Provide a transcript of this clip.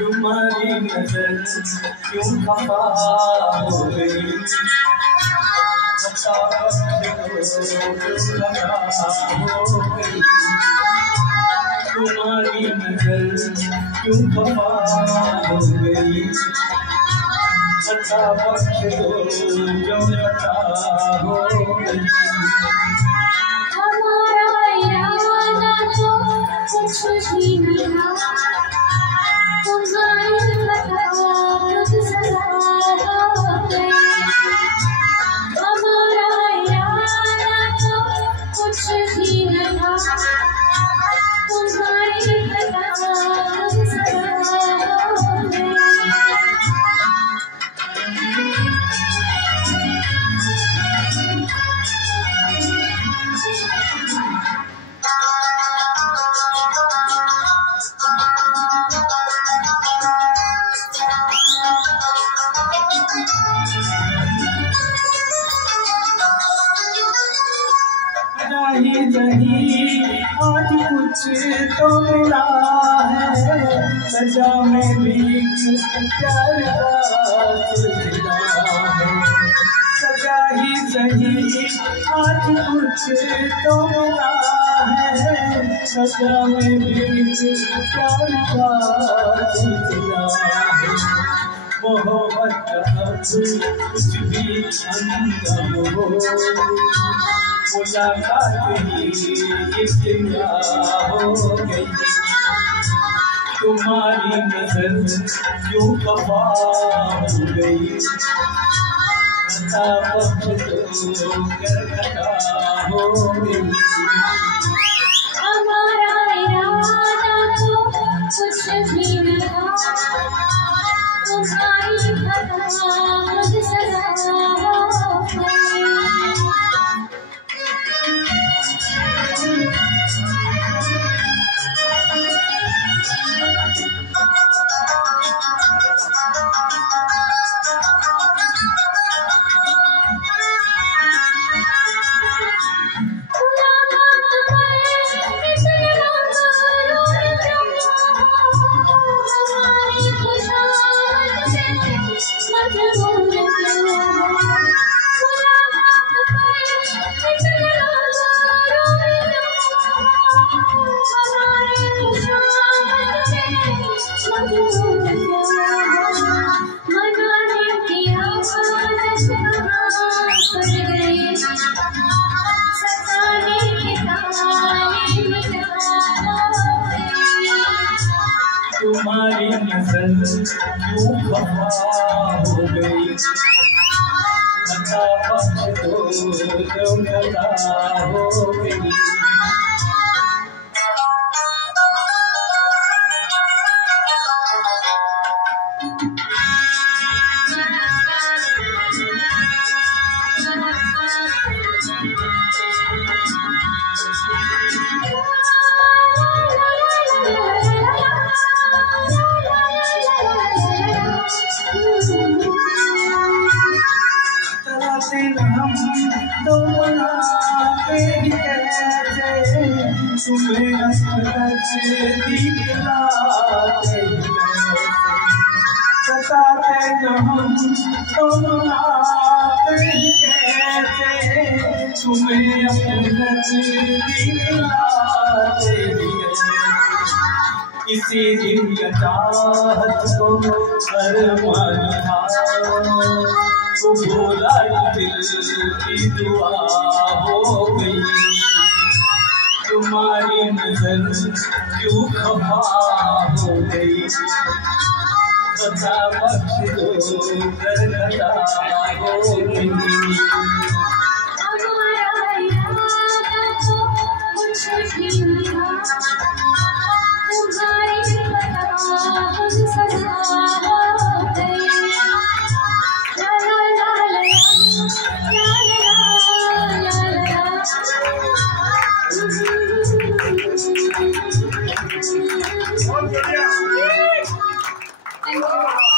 तुम्हारी नजर क्यों खफा हो गई, बता हो गई। तुम्हारी नजर क्यों खफा हो गई, बता बख्श दो जो खता हो गई। हमारा इरादा तो कुछ भी नहीं था, तुम्हारी खता खुद सजा हो गई। हमारा इरादा तो कुछ भी नहीं था, तुम्हारी खता खुद सजा हो गई। नहीं आज कुछ तो मिला है, सजा में भी प्यार का सिलसिला है। सजा ही सही आज कुछ तो मिला है, सजा में भी प्यार का सिलसिला है। मोहब्बत का कुछ भी अंजाम हो, मुलाकात ही इब्तिदा हो गई। तुम्हारी नजर क्यों खफा हो गई, बता बख्श दो कर खता हो गई। हमारा इरादा तो कुछ भी न था, तुम्हारी खता खुद सजा हो गई। तुम्हारी नजर क्यों खफा हो गई, बता बख्श दो जो खता हो गई। हम तो बनाते ही कैसे, तुम्हें दिखलाते सताते न हम तो बनाते ही कैसे, तुम्हें दिखलाते किसी दिन का चाहत को अरमान था, तो भोला दिल की दुआ हो गई। तुम्हारी नजर क्यों खफा हो गई, बता बख्श दो कर खता हो गई। हमारा इरादा तो कुछ भी न था, तुम्हारी खता खुद सजा हो गई। ला ला ला ला ला ला ला ला ला। Thank you.